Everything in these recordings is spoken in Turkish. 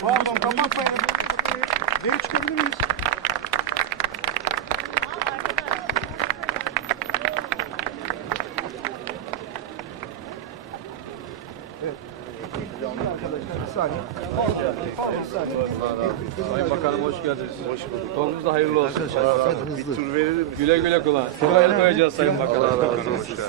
Pardon kapatmayın. Geri çıkabilir miyiz? Saniye. Bir saniye. Sayın Bakanım hoş geldiniz. Hoş bulduk. Tonunuz da hayırlı olsun. Bir tur verir misin? Güle güle kullan. Sırayla koyacağız Sayın Bakanım.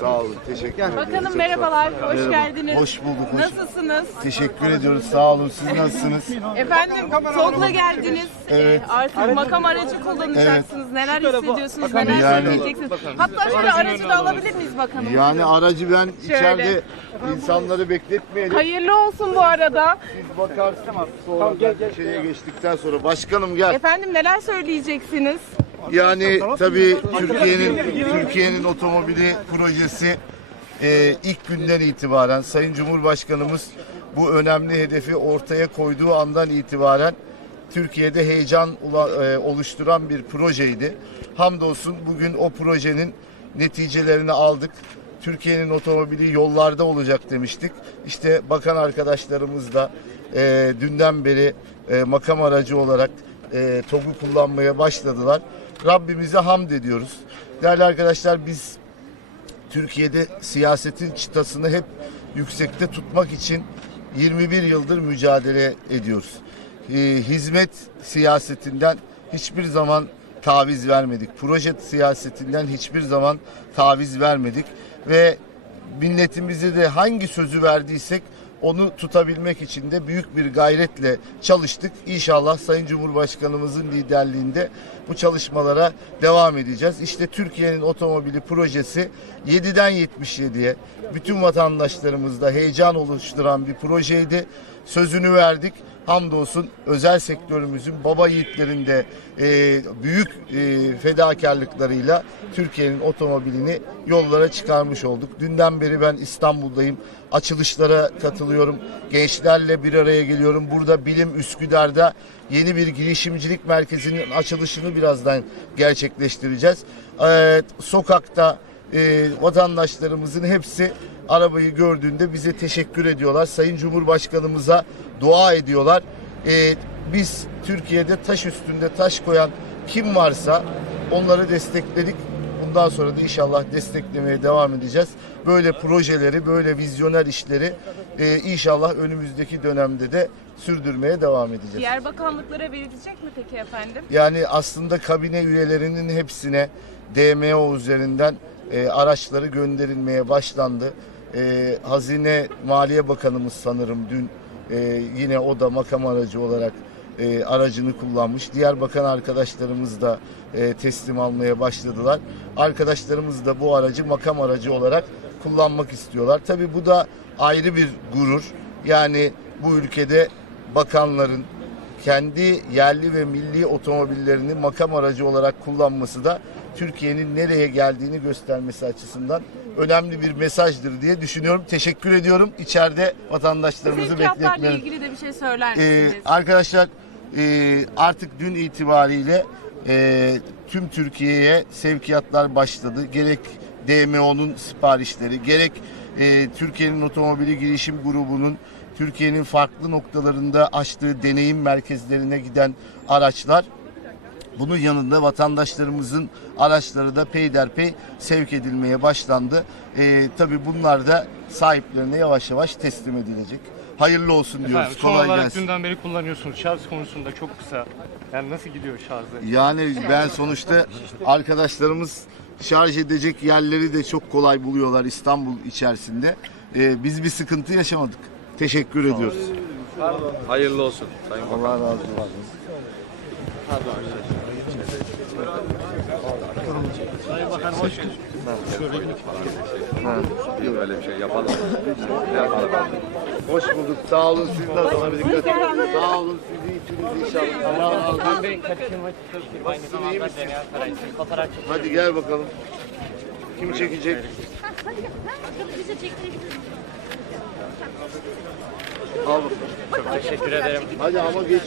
Sağ olun. Teşekkür ederim. Bakanım merhabalar, hoş geldiniz. Hoş bulduk. Hoş. Nasılsınız? Teşekkür ediyoruz. Sağ olun. Siz nasılsınız? Efendim, TOG'la geldiniz. Evet. Artık makam aracı kullanacaksınız. Neler hissediyorsunuz, neler Yani- söyleyeceksiniz? Hatta şöyle aracı da alabilir miyiz bakanım? Yani aracı ben Şöyle. içeride insanları bekletmeyelim. Hayırlı olsun bu arada. Siz bakarsınız sonra ben şeye geçtikten sonra. Başkanım gel. Efendim neler söyleyeceksiniz? Yani tabii Türkiye'nin Türkiye'nin otomobili projesi e, ilk günden itibaren Sayın Cumhurbaşkanımız bu önemli hedefi ortaya koyduğu andan itibaren Türkiye'de heyecan e, oluşturan bir projeydi. Hamdolsun bugün o projenin neticelerini aldık. Türkiye'nin otomobili yollarda olacak demiştik. İşte bakan arkadaşlarımız da e, dünden beri e, makam aracı olarak e, TOG'u kullanmaya başladılar. Rabbimize hamd ediyoruz. Değerli arkadaşlar biz Türkiye'de siyasetin çıtasını hep yüksekte tutmak için 21 yıldır mücadele ediyoruz. Ee, hizmet siyasetinden hiçbir zaman taviz vermedik. Proje siyasetinden hiçbir zaman taviz vermedik ve milletimize de hangi sözü verdiysek onu tutabilmek için de büyük bir gayretle çalıştık. İnşallah Sayın Cumhurbaşkanımızın liderliğinde bu çalışmalara devam edeceğiz. İşte Türkiye'nin otomobili projesi 7'den 77'ye bütün vatandaşlarımızda heyecan oluşturan bir projeydi. Sözünü verdik. Hamdolsun özel sektörümüzün baba yiğitlerinde e, büyük e, fedakarlıklarıyla Türkiye'nin otomobilini yollara çıkarmış olduk. Dünden beri ben İstanbul'dayım. Açılışlara katılıyorum. Gençlerle bir araya geliyorum. Burada Bilim Üsküdar'da yeni bir girişimcilik merkezinin açılışını birazdan gerçekleştireceğiz. Ee, sokakta e, vatandaşlarımızın hepsi arabayı gördüğünde bize teşekkür ediyorlar. Sayın Cumhurbaşkanımıza dua ediyorlar. Ee, biz Türkiye'de taş üstünde taş koyan kim varsa onları destekledik. Bundan sonra da inşallah desteklemeye devam edeceğiz. Böyle projeleri, böyle vizyoner işleri e, inşallah önümüzdeki dönemde de sürdürmeye devam edeceğiz. Diğer bakanlıklara verilecek mi peki efendim? Yani aslında kabine üyelerinin hepsine DMO üzerinden e, araçları gönderilmeye başlandı. E, Hazine Maliye Bakanımız sanırım dün e, yine o da makam aracı olarak e, aracını kullanmış. Diğer bakan arkadaşlarımız da e, teslim almaya başladılar. Arkadaşlarımız da bu aracı makam aracı olarak kullanmak istiyorlar. Tabii bu da ayrı bir gurur. Yani bu ülkede bakanların kendi yerli ve milli otomobillerini makam aracı olarak kullanması da Türkiye'nin nereye geldiğini göstermesi açısından önemli bir mesajdır diye düşünüyorum. Teşekkür ediyorum. İçeride vatandaşlarımızı bekletmeyin. ilgili de bir şey söyler Ee, misiniz? arkadaşlar e, artık dün itibariyle e, tüm Türkiye'ye sevkiyatlar başladı. Gerek DMO'nun siparişleri, gerek e, Türkiye'nin otomobili girişim grubunun Türkiye'nin farklı noktalarında açtığı deneyim merkezlerine giden araçlar bunun yanında vatandaşlarımızın araçları da peyderpey sevk edilmeye başlandı. Ee, tabii bunlar da sahiplerine yavaş yavaş teslim edilecek. Hayırlı olsun diyoruz. Efendim, son Kolay olarak gelsin. dünden beri kullanıyorsunuz. Şarj konusunda çok kısa. Yani nasıl gidiyor şarjı? Yani ben sonuçta arkadaşlarımız şarj edecek yerleri de çok kolay buluyorlar İstanbul içerisinde. Ee, biz bir sıkıntı yaşamadık. Teşekkür ediyoruz. Hayırlı olsun Sayın. Allah razı olsun. Yok öyle bir şey yapalım. yapalım. Hoş bulduk. Sağ olun. Siz nasılsınız? Dikkat edin. Sağ olun. Siz iyisiniz inşallah. Allah zamanda DNA tarayıcı fotoğraf Hadi gel bakalım. Kim çekecek? Al bakalım. Çok teşekkür ederim. Hadi ama geç